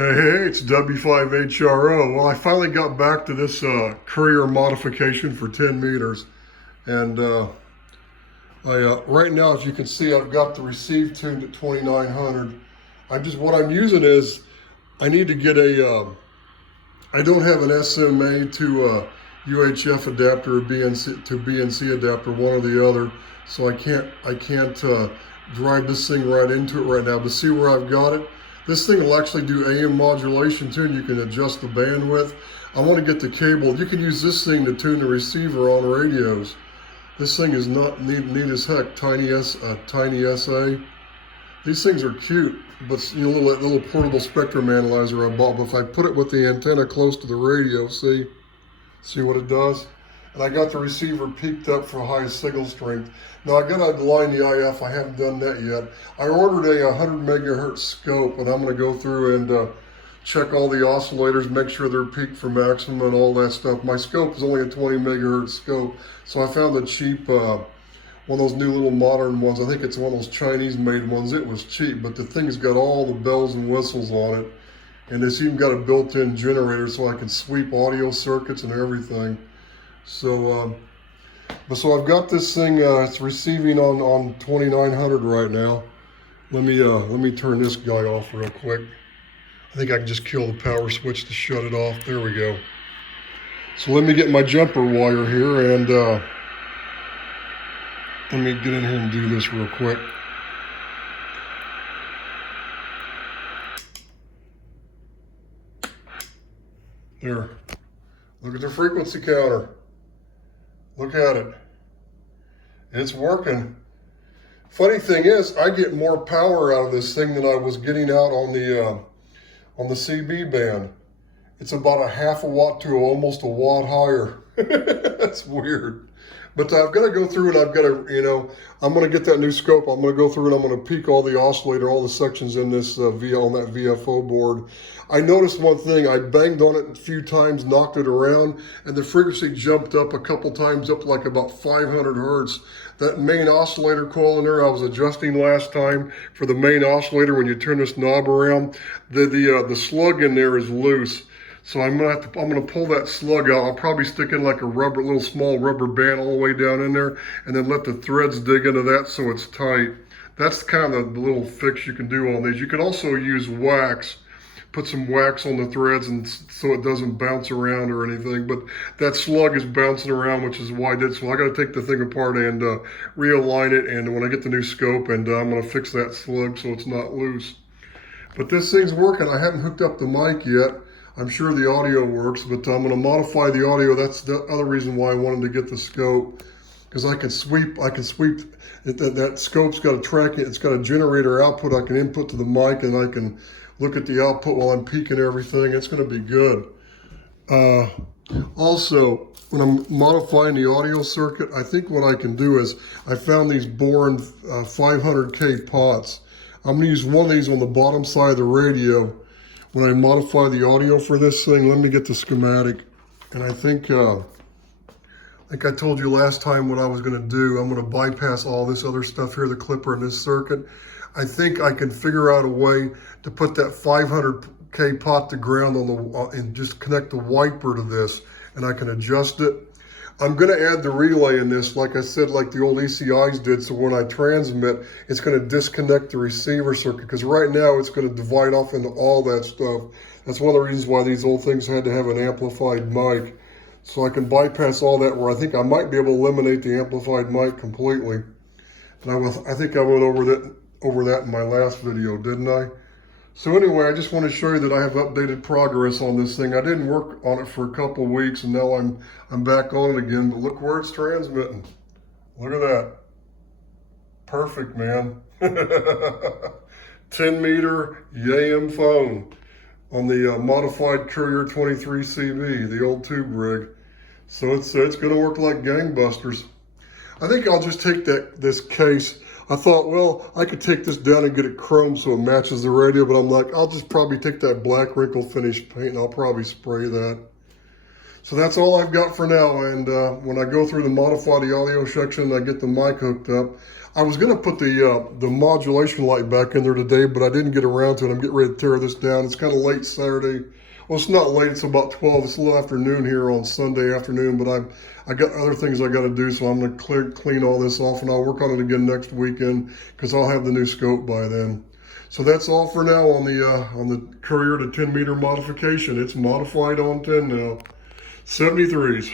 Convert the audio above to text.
Hey, it's W5HRO. Well, I finally got back to this courier modification for 10 meters. And right now, as you can see, I've got the receive tuned at 2900. What I'm using is, I need to get I don't have an SMA to UHF adapter or BNC to BNC adapter, one or the other. So I can't drive this thing right into it right now. But see where I've got it? This thing will actually do AM modulation too, and you can adjust the bandwidth. I want to get the cable. You can use this thing to tune the receiver on radios. This thing is not neat as heck. Tiny SA. These things are cute, but you know, little portable spectrum analyzer I bought. But if I put it with the antenna close to the radio, see what it does? And I got the receiver peaked up for highest signal strength. Now I gotta align the IF, I haven't done that yet. I ordered a 100 megahertz scope, and I'm gonna go through and check all the oscillators, make sure they're peaked for maximum and all that stuff. My scope is only a 20 megahertz scope, so I found a cheap, one of those new little modern ones. I think it's one of those Chinese made ones. It was cheap, but the thing's got all the bells and whistles on it. And it's even got a built-in generator so I can sweep audio circuits and everything. So I've got this thing, it's receiving on 2900 right now. Let me turn this guy off real quick. I think I can just kill the power switch to shut it off. There we go. So let me get my jumper wire here and let me get in here and do this real quick. There. Look at the frequency counter. Look at it. It's working. Funny thing is, I get more power out of this thing than I was getting out on the CB band. It's about a half a watt to almost a watt higher. That's weird. But I've got to go through and I've got to, you know, I'm going to get that new scope. I'm going to go through and I'm going to peak all the oscillator, all the sections in this on that VFO board. I noticed one thing. I banged on it a few times, knocked it around, and the frequency jumped up a couple times, up like about 500 hertz. That main oscillator coil in there, I was adjusting last time for the main oscillator. When you turn this knob around, the slug in there is loose. So I'm gonna pull that slug out. I'll probably stick in like a little small rubber band all the way down in there, and then let the threads dig into that so it's tight. That's kind of the little fix you can do on these. You can also use wax, put some wax on the threads, and so it doesn't bounce around or anything. But that slug is bouncing around, which is why I did. So I got to take the thing apart and realign it. And when I get the new scope, and I'm gonna fix that slug so it's not loose. But this thing's working. I haven't hooked up the mic yet. I'm sure the audio works, but I'm going to modify the audio. That's the other reason why I wanted to get the scope, because I can sweep. That scope's got a tracking. It's got a generator output I can input to the mic, and I can look at the output while I'm peaking everything. It's going to be good. Also, when I'm modifying the audio circuit, I think what I can do is I found these Bourne 500K pots. I'm going to use one of these on the bottom side of the radio. When I modify the audio for this thing, let me get the schematic. And I think I told you last time what I was gonna do. I'm gonna bypass all this other stuff here, the clipper and this circuit. I think I can figure out a way to put that 500K pot to ground on and just connect the wiper to this, and I can adjust it. I'm gonna add the relay in this, like I said, like the old ECIs did, so when I transmit, it's gonna disconnect the receiver circuit, because right now it's gonna divide off into all that stuff. That's one of the reasons why these old things had to have an amplified mic. So I can bypass all that, where I think I might be able to eliminate the amplified mic completely. And I think I went over that in my last video, didn't I? So anyway, I just want to show you that I have updated progress on this thing. I didn't work on it for a couple of weeks, and now I'm back on it again. But look where it's transmitting. Look at that. Perfect, man. 10 meter AM phone on the modified Courier 23CB, the old tube rig. So it's going to work like gangbusters. I think I'll just take this case. I thought, well, I could take this down and get it chrome so it matches the radio, but I'm like, I'll just probably take that black wrinkle finish paint and I'll probably spray that. So that's all I've got for now. And when I go through the modify the audio section, I get the mic hooked up. I was going to put the modulation light back in there today, but I didn't get around to it. I'm getting ready to tear this down. It's kind of late Saturday. Well, it's not late. It's about 12. It's a little afternoon here on Sunday afternoon, but I got other things I got to do, so I'm going to clean all this off, and I'll work on it again next weekend because I'll have the new scope by then. So that's all for now on the Courier to 10 meter modification. It's modified on 10 now. 73s.